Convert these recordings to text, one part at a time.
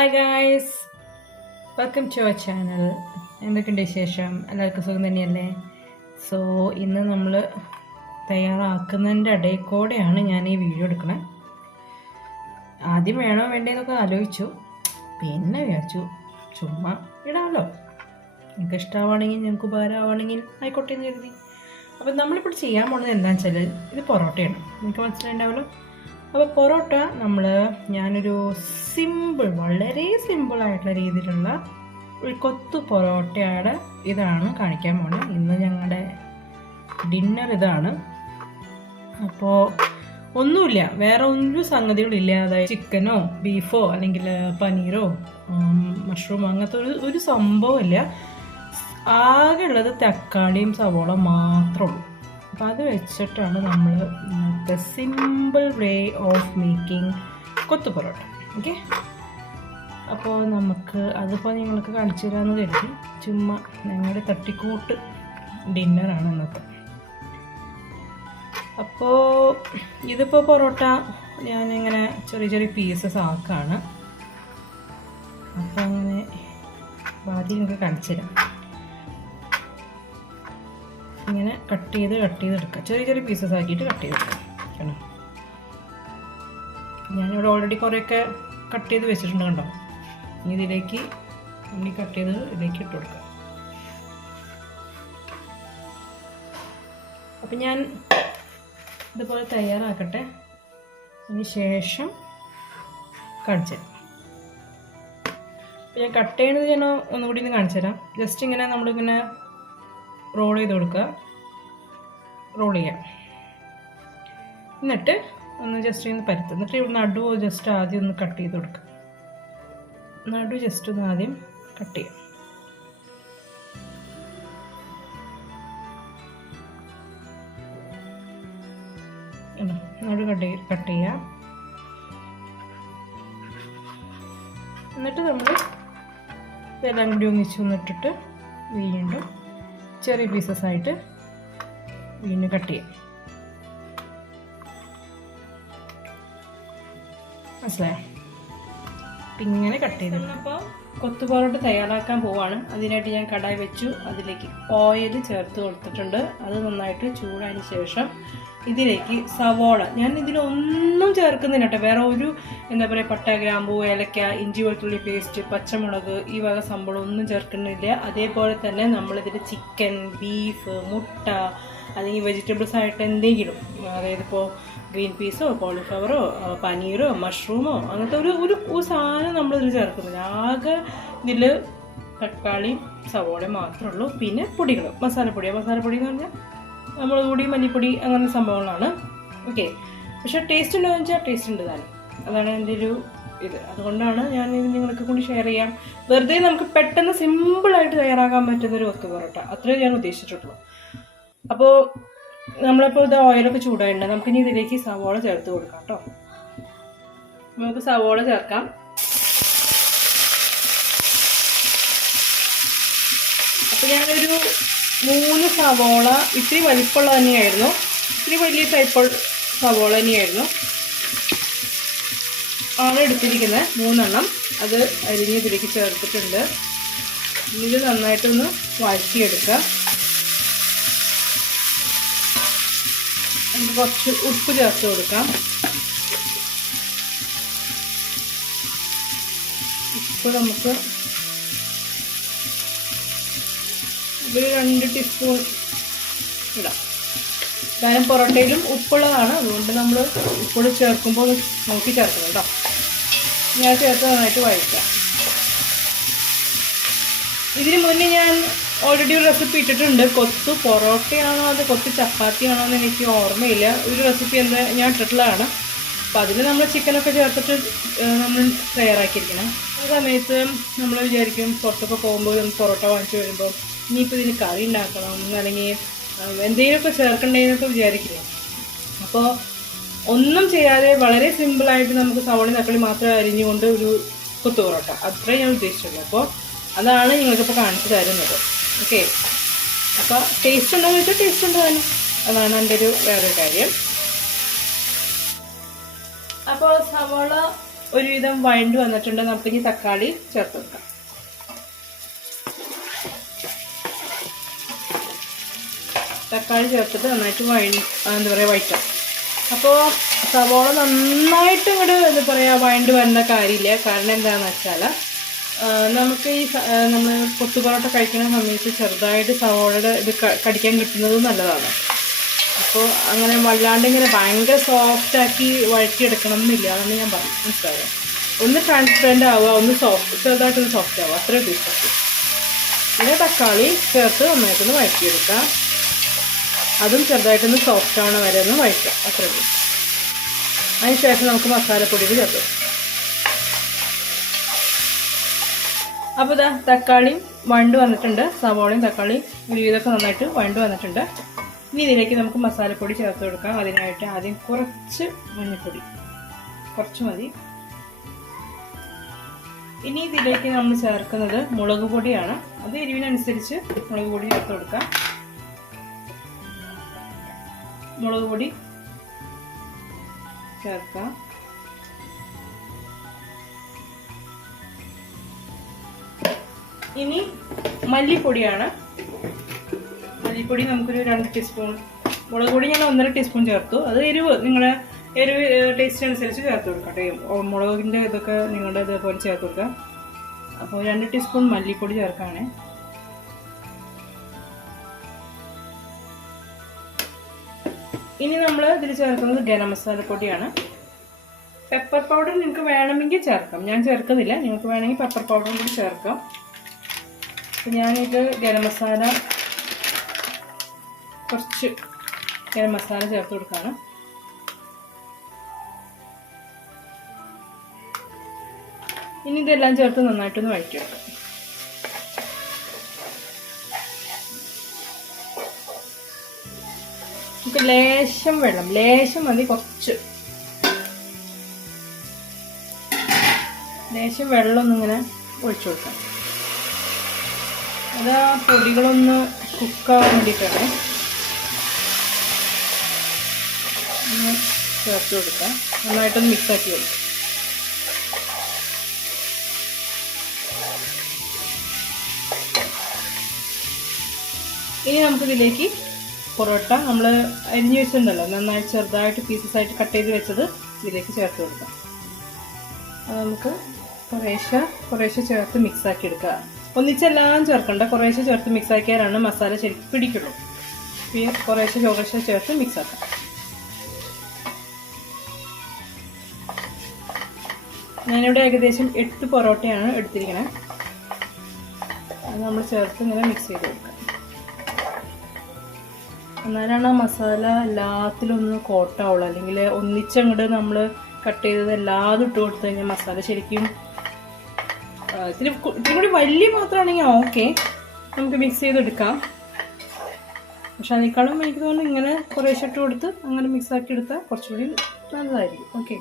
Hi guys, welcome to our channel. എന്തൊക്കെയുണ്ട് വിശേഷം? എല്ലാവർക്കും സുഖം തന്നെയല്ലേ? സോ ഇന്ന് നമ്മൾ തയ്യാറാക്കുന്നതിൻ്റെ ഇടയിൽ കൂടെയാണ് ഞാൻ ഈ വീഡിയോ എടുക്കുന്നത്. ആദ്യം വേണോ വേണ്ടേന്നൊക്കെ ആലോചിച്ചു, പിന്നെ വിചാരിച്ചു ചുമ്മാ ഇടാമല്ലോ, നിങ്ങൾക്ക് ഇഷ്ടമാവുകയാണെങ്കിൽ, നിങ്ങൾക്ക് ഉപകാരമാവുകയാണെങ്കിൽ ആയിക്കോട്ടെ എന്ന് കരുതി. അപ്പം നമ്മളിപ്പോൾ ചെയ്യാൻ പോകുന്നത് എന്താണെന്ന് വെച്ചാൽ, ഇത് പൊറോട്ടയാണ്, നിങ്ങൾക്ക് മനസ്സിലായിട്ടുണ്ടാവല്ലോ. അപ്പോൾ പൊറോട്ട ഞാനൊരു വളരെ സിമ്പിളായിട്ടുള്ള രീതിയിലുള്ള ഒരു കൊത്തു പൊറോട്ടയുടെ ഇതാണ് കാണിക്കാൻ പോകുന്നത്. ഇന്ന് ഞങ്ങളുടെ ഡിന്നർ ഇതാണ്. അപ്പോൾ ഒന്നുമില്ല, വേറെ ഒരു സംഗതികളില്ല. അതായത് ചിക്കനോ ബീഫോ അല്ലെങ്കിൽ പനീരോ മഷ്റൂമോ അങ്ങനത്തെ ഒരു സംഭവമില്ല. ആകെ ഉള്ളത് തക്കാളിയും സവോള മാത്രമേ ഉള്ളൂ. അപ്പോൾ അത് വെച്ചിട്ടാണ് നമ്മൾ the simple way of making കൊത്തു പൊറോട്ട. ഓക്കെ, അപ്പോൾ നമുക്ക് അതിപ്പോൾ നിങ്ങൾക്ക് കാണിച്ചു തരാമെന്ന് കരുതി. ചുമ്മാ ഞങ്ങളുടെ തട്ടിക്കൂട്ട് ഡിന്നറാണ് ഇന്നത്തെ. അപ്പോൾ ഇതിപ്പോൾ പൊറോട്ട ഞാനിങ്ങനെ ചെറിയ ചെറിയ പീസസ് ആക്കാണ്. അപ്പോൾ അങ്ങനെ ആദ്യം നിങ്ങൾക്ക് കാണിച്ചു തരാം. ഇങ്ങനെ കട്ട് ചെയ്തെടുക്കുക, ചെറിയ ചെറിയ പീസസ് ആക്കിയിട്ട് കട്ട് ചെയ്തെടുക്കുക. കണ്ടോ, ഞാനിവിടെ ഓൾറെഡി കുറേയൊക്കെ കട്ട് ചെയ്ത് വെച്ചിട്ടുണ്ട്. കണ്ടോ, ഇനി ഇതിലേക്ക് നമ്മൾ കട്ട് ചെയ്ത് ഇതിലേക്ക് ഇട്ട് കൊടുക്കുക. അപ്പം ഞാൻ ഇതുപോലെ തയ്യാറാക്കട്ടെ, അതിന് ശേഷം കാണിച്ചു തരാം. അപ്പം ഞാൻ കട്ട് ചെയ്യണത് ഞാൻ ഒന്നുകൂടി ഒന്ന് കാണിച്ചു തരാം. ജസ്റ്റ് ഇങ്ങനെ നമ്മളിങ്ങനെ റോൾ ചെയ്ത് കൊടുക്കുക, റോൾ ചെയ്യാം. എന്നിട്ട് ഒന്ന് ജസ്റ്റ് ഒന്ന് പരത്തുക. എന്നിട്ട് ഇവിടെ നടു ജസ്റ്റ് ആദ്യം ഒന്ന് കട്ട് ചെയ്ത് കൊടുക്കുക. നടു ജസ്റ്റ് ഒന്ന് ആദ്യം കട്ട് ചെയ്യാം. നടു കട്ട് ചെയ്യാം. എന്നിട്ട് നമ്മൾ ഇതെല്ലാം കൂടി ഒന്നിച്ചൊന്നിട്ടിട്ട് വീണ്ടും ചെറിയ പീസസ് ആയിട്ട് വീണ്ടും കട്ട് ചെയ്യാം. മനസ്സിലായോ? ഇങ്ങനെ കട്ട് ചെയ്തിട്ടപ്പോൾ കൊത്തു പൊറോട്ട തയ്യാറാക്കാൻ പോവാണ്. അതിനായിട്ട് ഞാൻ കടായി വെച്ചു, അതിലേക്ക് ഓയിൽ ചേർത്ത് കൊടുത്തിട്ടുണ്ട്. അത് നന്നായിട്ട് ചൂടായതിന് ശേഷം ഇതിലേക്ക് സവോള, ഞാൻ ഇതിലൊന്നും ചേർക്കുന്നില്ല കേട്ടോ. വേറെ ഒരു എന്താ പറയുക, പട്ട, ഗ്രാമ്പൂ, ഏലക്ക, ഇഞ്ചി വെളുത്തുള്ളി പേസ്റ്റ്, പച്ചമുളക്, ഈ വക സംഭവം ഒന്നും ചേർക്കുന്നില്ല. അതേപോലെ തന്നെ നമ്മളിതിൽ ചിക്കൻ, ബീഫ്, മുട്ട അല്ലെങ്കിൽ വെജിറ്റബിൾസ് ആയിട്ട് എന്തെങ്കിലും, അതായത് ഇപ്പോൾ ഗ്രീൻ പീസോ കോളിഫ്ലവറോ പനീരോ മഷ്റൂമോ അങ്ങനത്തെ ഒരു സാധനം നമ്മളിതിൽ ചേർക്കുന്നില്ല. ആകെ ഇതിൽ തക്കാളിയും സവോളയും മാത്രമേ ഉള്ളൂ. പിന്നെ പൊടികൾ, മസാലപ്പൊടി എന്ന് പറഞ്ഞാൽ മുളക് പൊടി, മല്ലിപ്പൊടി, അങ്ങനെ സംഭവങ്ങളാണ്. ഓക്കെ, പക്ഷെ ടേസ്റ്റ് ഉണ്ടോ എന്ന് വെച്ചാൽ ടേസ്റ്റ് ഉണ്ട് താനും. അതാണ് എൻ്റെ ഒരു ഇത്. അതുകൊണ്ടാണ് ഞാൻ ഇത് നിങ്ങൾക്ക് കൂടി ഷെയർ ചെയ്യാം. വെറുതെ നമുക്ക് പെട്ടെന്ന് സിമ്പിളായിട്ട് തയ്യാറാക്കാൻ പറ്റുന്നൊരു കൊത്തു പൊറോട്ട, അത്രേ ഞാൻ ഉദ്ദേശിച്ചിട്ടുള്ളൂ. അപ്പോൾ നമ്മളിപ്പോൾ ഇത് ഓയിലൊക്കെ ചൂടായിട്ടുണ്ട്. നമുക്കിനി ഇതിലേക്ക് സവോള ചേർത്ത് കൊടുക്കാം കേട്ടോ. നമുക്ക് സവോള ചേർക്കാം. അപ്പോൾ ഞാനൊരു 3 സവോള, ഇത്തിരി വലിപ്പമുള്ള തന്നെയായിരുന്നു, ഇത്തിരി വലിയ ടൈപ്പ് സവോള തന്നെയായിരുന്നു ആണ് എടുത്തിരിക്കുന്നത്. 3 എണ്ണം അത് അരിഞ്ഞ് ഇതിലേക്ക് ചേർത്തിട്ടുണ്ട്. ഇത് നന്നായിട്ടൊന്ന് വഴറ്റിയെടുക്കുക. നമുക്ക് കുറച്ച് ഉപ്പ് ചേർത്ത് കൊടുക്കാം. ഉപ്പ് നമുക്ക് ഒരു 2 ടീസ്പൂൺ ഇടാം. കാരണം പൊറോട്ടയിലും ഉപ്പുള്ളതാണ്, അതുകൊണ്ട് നമ്മൾ ഉപ്പ് ചേർക്കുമ്പോൾ നോക്കി ചേർക്കണം കേട്ടോ. ഞാൻ ചേർത്ത് നന്നായിട്ട് വഴറ്റാം. ഇതിന് മുന്നേ ഞാൻ ഓൾറെഡി ഒരു റെസിപ്പി ഇട്ടിട്ടുണ്ട്. കൊത്തു പൊറോട്ടയാണോ അത് കൊത്തു ചപ്പാത്തിയാണോ എന്ന് എനിക്ക് ഓർമ്മയില്ല. ഒരു റെസിപ്പി എന്താ ഞാൻ ഇട്ടിട്ടുള്ളതാണ്. അപ്പോൾ അതിൽ നമ്മൾ ചിക്കനൊക്കെ ചേർത്തിട്ട് നമ്മൾ തയ്യാറാക്കിയിരിക്കണം. ആ സമയത്ത് നമ്മൾ വിചാരിക്കും പുറത്തൊക്കെ പോകുമ്പോൾ പൊറോട്ട വാങ്ങിച്ചു വരുമ്പോൾ ഇനിയിപ്പോൾ ഇതിന് കറി ഉണ്ടാക്കണം അല്ലെങ്കിൽ എന്തെങ്കിലുമൊക്കെ ചേർക്കണ്ടേന്നൊക്കെ വിചാരിക്കില്ല. അപ്പോൾ ഒന്നും ചെയ്യാതെ വളരെ സിമ്പിളായിട്ട് നമുക്ക് സവോളയും തക്കാളി മാത്രം അരിഞ്ഞുകൊണ്ട് ഒരു കൊത്തു പൊറോട്ട, അത്രേ ഞാൻ ഉദ്ദേശിച്ചുള്ളൂ. അപ്പോൾ അതാണ് നിങ്ങൾക്കിപ്പോൾ കാണിച്ചു തരുന്നത്. ഓക്കെ, അപ്പോൾ ടേസ്റ്റ് ഉണ്ടോ എന്ന് വെച്ചാൽ ടേസ്റ്റ് ഉണ്ട് തന്നെ, അതാണ് എൻ്റെ വേറൊരു കാര്യം. അപ്പോൾ സവോള ഒരുവിധം വഴണ്ട് വന്നിട്ടുണ്ട്. നമുക്കിനി തക്കാളി ചേർത്ത് വെക്കാം. തക്കാളി ചേർത്തിട്ട് നന്നായിട്ട് വഴറ്റാം. അപ്പോൾ സവോള നന്നായിട്ട് ഇങ്ങോട്ട് എന്താ പറയുക വഴണ്ട് വരേണ്ട കാര്യമില്ല. കാരണം എന്താണെന്ന് വെച്ചാൽ നമുക്ക് ഈ നമ്മൾ കൊത്തുപൊറോട്ട കഴിക്കുന്ന സമയത്ത് ചെറുതായിട്ട് സവോളയുടെ ഇത് കടിക്കാൻ കിട്ടുന്നത് നല്ലതാണ്. അപ്പോൾ അങ്ങനെ വല്ലാണ്ട് ഇങ്ങനെ ഭയങ്കര സോഫ്റ്റാക്കി വഴറ്റിയെടുക്കണം എന്നില്ല. അതാണ് ഞാൻ പറഞ്ഞു. മനസ്സിലായോ? ഒന്ന് ട്രാൻസ്പെറൻ്റ് ആവുക, ഒന്ന് ചെറുതായിട്ടൊന്ന് സോഫ്റ്റ് ആവുക, അത്രയും ഉദ്ദേശിച്ചു. പിന്നെ തക്കാളി ചേർത്ത് നന്നായിട്ടൊന്ന് വഴറ്റിയെടുക്കാം. അതും ചെറുതായിട്ടൊന്ന് സോഫ്റ്റ് ആവണ വരെ ഒന്ന് വഴറ്റാം, അത്രയും. അതിനുശേഷം നമുക്ക് മസാലപ്പൊടികൾ ചേർത്ത്. അപ്പോൾ ഇതാ തക്കാളിയും വഴണ്ട് വന്നിട്ടുണ്ട്. സവോളയും തക്കാളിയും ഇതൊക്കെ നന്നായിട്ട് വഴണ്ട് വന്നിട്ടുണ്ട്. ഇനി ഇതിലേക്ക് നമുക്ക് മസാലപ്പൊടി ചേർത്ത് കൊടുക്കാം. അതിനായിട്ട് ആദ്യം കുറച്ച് മഞ്ഞൾപ്പൊടി, കുറച്ച് മതി. ഇനി ഇതിലേക്ക് നമ്മൾ ചേർക്കുന്നത് മുളക് പൊടിയാണ്. അത് എരിവിനനുസരിച്ച് മുളക് പൊടി ചേർത്ത് കൊടുക്കാം. മുളക് പൊടി ചേർക്കാം. ഇനി മല്ലിപ്പൊടിയാണ്. മല്ലിപ്പൊടി നമുക്കൊരു 2 ടീസ്പൂൺ. മുളക് പൊടി ഞാൻ 1.5 ടീസ്പൂൺ ചേർത്തു. അത് നിങ്ങളുടെ എരിവ് ടേസ്റ്റ് അനുസരിച്ച് ചേർത്ത് കൊടുക്കാം. മുളകിൻ്റെ ഇതൊക്കെ നിങ്ങളുടെ ഇതേപോലെ ചേർത്ത് കൊടുക്കാം. അപ്പോൾ 2 ടീസ്പൂൺ മല്ലിപ്പൊടി ചേർക്കാണ്. ഇനി നമ്മൾ ഇതിൽ ചേർക്കുന്നത് ഗരം മസാലപ്പൊടിയാണ്. പെപ്പർ പൗഡർ നിങ്ങൾക്ക് വേണമെങ്കിൽ ചേർക്കാം. ഞാൻ ചേർക്കുന്നില്ല. നിങ്ങൾക്ക് വേണമെങ്കിൽ പെപ്പർ പൗഡറും കൂടി ചേർക്കാം. അപ്പോൾ ഞാനിത് കുറച്ച് ഗരം മസാല ചേർത്ത് കൊടുക്കുകയാണ്. ഇനി ഇതെല്ലാം ചേർത്ത് നന്നായിട്ടൊന്ന് വഴറ്റിയെടുക്കാം. നമുക്ക് ലേശം വെള്ളം, ലേശം മതി, ലേശം വെള്ളം ഒന്നിങ്ങനെ ഒഴിച്ചു കൊടുക്കാം. അത് ആ പൊടികളൊന്ന് കുക്കാവാൻ വേണ്ടിയിട്ടാണ്. ഒന്ന് ചേർത്ത് കൊടുക്കാം. നന്നായിട്ടൊന്ന് മിക്സാക്കി കൊടുക്കാം. ഇനി നമുക്കിതിലേക്ക് പൊറോട്ട നമ്മൾ അരിഞ്ഞു വെച്ചിട്ടുണ്ടല്ലോ, നന്നായി ചെറുതായിട്ട് പീസസ് ആയിട്ട് കട്ട് ചെയ്ത് വെച്ചത് ഇതിലേക്ക് ചേർത്ത് കൊടുക്കാം. അത് നമുക്ക് കുറേശ്ശെ ചേർത്ത് മിക്സാക്കി എടുക്കുക. ഒന്നിച്ചെല്ലാം ചേർക്കണ്ട, കുറേശ്ശെ ചേർത്ത് മിക്സാക്കിയാലാണ് മസാല ശരിക്കും പിടിക്കുള്ളൂ. കുറേശ്ശെ ചേർത്ത് മിക്സാക്കാം. ഞാനിവിടെ ഏകദേശം 8 പൊറോട്ടയാണ് എടുത്തിരിക്കുന്നത്. അത് നമ്മൾ ചേർത്ത് ഇങ്ങനെ മിക്സ് ചെയ്ത് കൊടുക്കാം. എന്നാലാണ് ആ മസാല എല്ലാത്തിലും ഒന്ന് കോട്ടാവുള്ളൂ. അല്ലെങ്കിൽ ഒന്നിച്ചങ്ങോട്ട് നമ്മൾ കട്ട് ചെയ്തത് എല്ലാതും ഇട്ട് കൊടുത്തു കഴിഞ്ഞാൽ മസാല ശരിക്കും ഇത്തിരി കൂടി വലിയ പാത്രമാണെങ്കിൽ ഓക്കെ, നമുക്ക് മിക്സ് ചെയ്തെടുക്കാം. പക്ഷെ അതിനേക്കാളും എനിക്ക് തോന്നുന്നു ഇങ്ങനെ കുറേശ്ശെ ഇട്ട് കൊടുത്ത് അങ്ങനെ മിക്സ് ആക്കി എടുത്താൽ കുറച്ചുകൂടി നല്ലതായിരിക്കും. ഓക്കെ,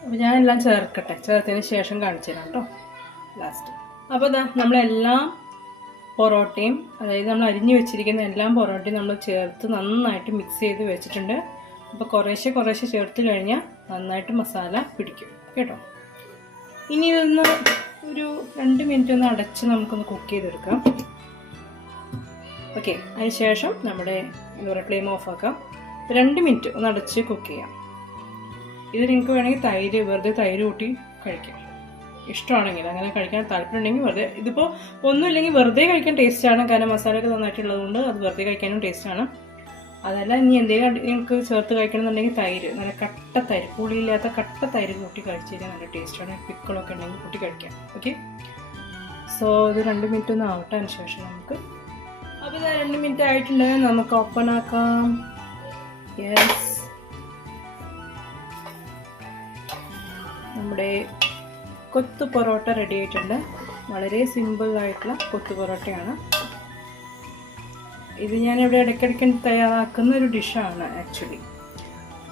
അപ്പോൾ ഞാൻ എല്ലാം ചേർത്തതിന് ശേഷം കാണിച്ചു തരാം കേട്ടോ ലാസ്റ്റ്. അപ്പോൾ ഇതാ നമ്മളെല്ലാം പൊറോട്ടയും, അതായത് നമ്മൾ അരിഞ്ഞു വെച്ചിരിക്കുന്ന എല്ലാം പൊറോട്ടയും നമ്മൾ ചേർത്ത് നന്നായിട്ട് മിക്സ് ചെയ്ത് വെച്ചിട്ടുണ്ട്. അപ്പോൾ കുറേശ്ശെ ചേർത്ത് കഴിഞ്ഞാൽ നന്നായിട്ട് മസാല പിടിക്കും കേട്ടോ. ഇനി ഇതൊന്ന് ഒരു 2 മിനിറ്റ് ഒന്ന് അടച്ച് നമുക്കൊന്ന് കുക്ക് ചെയ്തെടുക്കാം. ഓക്കെ, അതിന് ശേഷം നമ്മുടെ ഫ്ലെയിം ഓഫ് ആക്കാം. 2 മിനിറ്റ് ഒന്ന് അടച്ച് കുക്ക് ചെയ്യാം. ഇത് നിങ്ങൾക്ക് വേണമെങ്കിൽ വെറുതെ തൈര് കൂട്ടി കഴിക്കാം. ഇഷ്ടമാണെങ്കിൽ അങ്ങനെ കഴിക്കാൻ താല്പര്യമുണ്ടെങ്കിൽ വെറുതെ, ഇതിപ്പോൾ ഒന്നുമില്ലെങ്കിൽ വെറുതെ കഴിക്കാൻ ടേസ്റ്റാണ്. കാരണം മസാലയൊക്കെ നന്നായിട്ടുള്ളത് കൊണ്ട് അത് വെറുതെ കഴിക്കാനും ടേസ്റ്റാണ്. അതല്ല ഇനി എന്തെങ്കിലും നിങ്ങൾക്ക് ചേർത്ത് കഴിക്കണമെന്നുണ്ടെങ്കിൽ തൈര്, നല്ല കട്ട തൈര്, പുളിയില്ലാത്ത കട്ട തൈര് കൂട്ടി കഴിച്ച് കഴിഞ്ഞാൽ നല്ല ടേസ്റ്റാണ്. പിക്കിളൊക്കെ ഉണ്ടെങ്കിൽ കൂട്ടി കഴിക്കാം. ഓക്കെ, സോ ഇത് 2 മിനിറ്റ് ഒന്ന് ആവട്ടെ. അതിന് ശേഷം നമുക്ക്, അപ്പോൾ ഇത് 2 മിനിറ്റ് ആയിട്ടുണ്ടെങ്കിൽ നമുക്ക് ഓപ്പൺ ആക്കാം. യെസ്, നമ്മുടെ കൊത്തു പൊറോട്ട റെഡി ആയിട്ടുണ്ട്. വളരെ സിമ്പിളായിട്ടുള്ള കൊത്തു പൊറോട്ടയാണ് ഇത്. ഞാനിവിടെ ഇടയ്ക്കിടയ്ക്ക് തയ്യാറാക്കുന്ന ഒരു ഡിഷാണ് ആക്ച്വലി.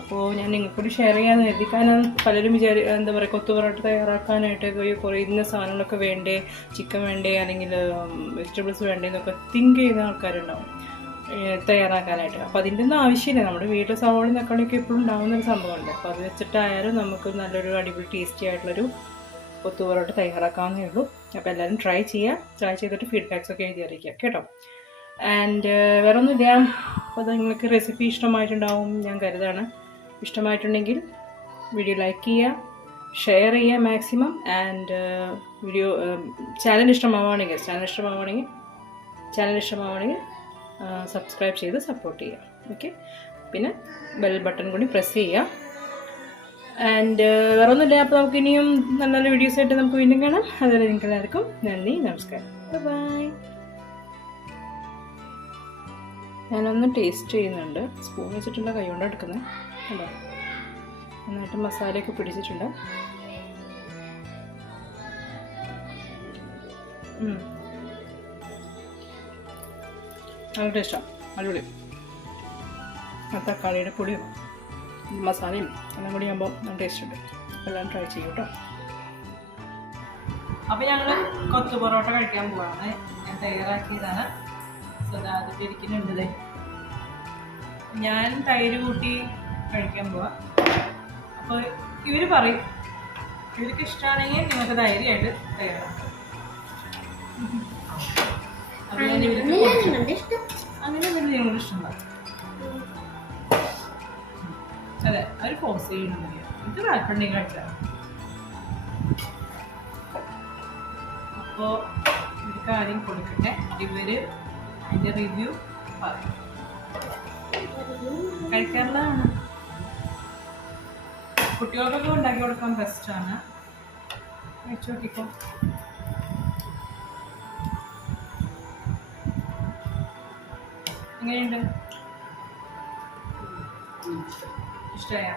അപ്പോൾ ഞാൻ നിങ്ങൾക്കൂടി ഷെയർ ചെയ്യാമെന്ന് കരുതി. കാരണം പലരും എന്താ പറയുക, കൊത്തു പൊറോട്ട തയ്യാറാക്കാനായിട്ട് കുറേ ഇന്ന സാധനങ്ങളൊക്കെ വേണ്ടേ, ചിക്കൻ വേണ്ടേ അല്ലെങ്കിൽ വെജിറ്റബിൾസ് വേണ്ടേ എന്നൊക്കെ തിങ്ക് ചെയ്യുന്ന ആൾക്കാരുണ്ടാവും. തയ്യാറാക്കാനായിട്ട്. അപ്പോൾ അതിൻ്റെ ഒന്നും ആവശ്യമില്ല. നമ്മുടെ വീട്ടിൽ സവാളയും തക്കാളിയൊക്കെ എപ്പോഴും ഉണ്ടാകുന്നൊരു സംഭവമുണ്ട്. അപ്പോൾ അത് വെച്ചിട്ടായാലും നമുക്ക് നല്ലൊരു അടിപൊളി ടേസ്റ്റി ആയിട്ടുള്ളൊരു കൊത്തു പൊറോട്ട തയ്യാറാക്കാവുന്നേ ഉള്ളൂ. അപ്പോൾ എല്ലാവരും ട്രൈ ചെയ്തിട്ട് ഫീഡ്ബാക്സ് ഒക്കെ എഴുതി അറിയിക്കുക കേട്ടോ. ആൻഡ് വേറെ ഒന്നുമില്ല. അപ്പോൾ അത് നിങ്ങൾക്ക് റെസിപ്പി ഇഷ്ടമായിട്ടുണ്ടാവും ഞാൻ കരുതാണ്. ഇഷ്ടമായിട്ടുണ്ടെങ്കിൽ വീഡിയോ ലൈക്ക് ചെയ്യുക, ഷെയർ ചെയ്യുക മാക്സിമം. ആൻഡ് ചാനൽ ഇഷ്ടമാവുകയാണെങ്കിൽ സബ്സ്ക്രൈബ് ചെയ്ത് സപ്പോർട്ട് ചെയ്യുക. ഓക്കെ, പിന്നെ ബെൽ ബട്ടൺ കൂടി പ്രസ് ചെയ്യുക. ആൻഡ് വേറെ ഒന്നുമില്ല. അപ്പോൾ നമുക്ക് ഇനിയും നല്ല നല്ല വീഡിയോസായിട്ട് നമുക്ക് വീണ്ടും കാണാം. അതുവരെ നിങ്ങൾക്ക് എല്ലാവർക്കും നന്ദി, നമസ്കാരം, ബൈ. ഞാനൊന്ന് ടേസ്റ്റ് ചെയ്യുന്നുണ്ട്. സ്പൂൺ വെച്ചിട്ടുള്ള കൈ കൊണ്ട് എടുക്കുന്നത് കേട്ടോ. നന്നായിട്ട് മസാലയൊക്കെ പിടിച്ചിട്ടുണ്ട്. നല്ല ടേസ്റ്റാണ്, അടിപൊളി. തക്കാളിയുടെ പൊടിയും മസാലയും എല്ലാം കൂടി ആകുമ്പോൾ നല്ല ടേസ്റ്റ് ഉണ്ട്. എല്ലാം ട്രൈ ചെയ്യും കേട്ടോ. അപ്പോൾ ഞങ്ങൾ കൊത്തു പൊറോട്ട കഴിക്കാൻ പോവാണ്. ഞാൻ തയ്യാറാക്കിയതാണ്. അതിൽ ഇരിക്കുന്നുണ്ട്. ഞാൻ തൈര് കൂട്ടി കഴിക്കാൻ പോവാം. അപ്പോൾ ഇവർ പറയും ഇവർക്ക് ഇഷ്ടമാണെങ്കിൽ നിങ്ങൾക്ക് ധൈര്യമായിട്ട് തയ്യാറാക്കാം. അപ്പോൾ ഞാൻ ഇവർക്ക് അങ്ങനെ ഒരു നിങ്ങളുടെ ഇഷ്ടമാണ്. അതെ, അവർ ഫോഴ്സ് ചെയ്യണമെന്നില്ല. എനിക്ക് താല്പര്യം കഴിച്ചാൽ. അപ്പോൾ ഇവർക്ക് ആദ്യം കൊടുക്കട്ടെ. ഇവർ അതിൻ്റെ റിവ്യൂ പറയും. കഴിക്കാറുള്ളതാണ്. കുട്ടികൾക്കൊക്കെ ഉണ്ടാക്കി കൊടുക്കാൻ ബെസ്റ്റാണ്. കഴിച്ചു നോക്കിക്കോ. എങ്ങനെയുണ്ട്? ഇഷ്ടമായ?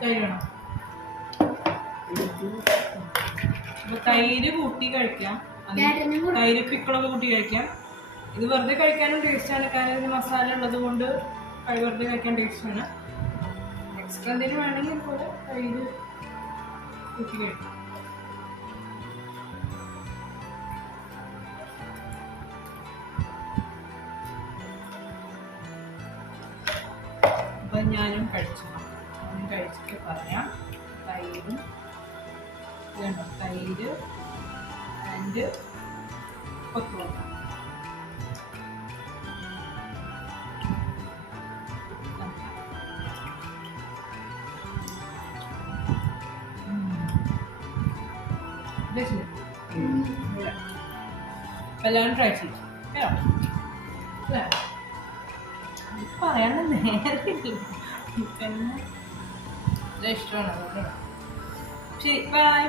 തൈര് വേണം. അപ്പോൾ തൈര് കൂട്ടി കഴിക്കാം. തൈര് പിക്കിളൊക്കെ കൂട്ടി കഴിക്കാം. ഇത് വെറുതെ കഴിക്കാനും ടേസ്റ്റാണ്. കാരണം ഇതിന് മസാല ഉള്ളത് കൊണ്ട് വെറുതെ കഴിക്കാൻ ടേസ്റ്റാണ്. എക്സ്ട്രാ എന്തെങ്കിലും വേണമെങ്കിൽ പോലെ തൈര് കൂട്ടി കഴിക്കാം. അപ്പം ഞാനും കഴിച്ചിട്ട് പറയാം. തൈര് വേണം. തൈര് ആൻഡ് കൊത്തുപൊറോട്ട. എല്ലാവരും ട്രൈ ചെയ്യും കേട്ടോ. പറയാനുള്ള നേരമില്ല. ഇഷ്ടമാണ്. ശരി, ബൈ.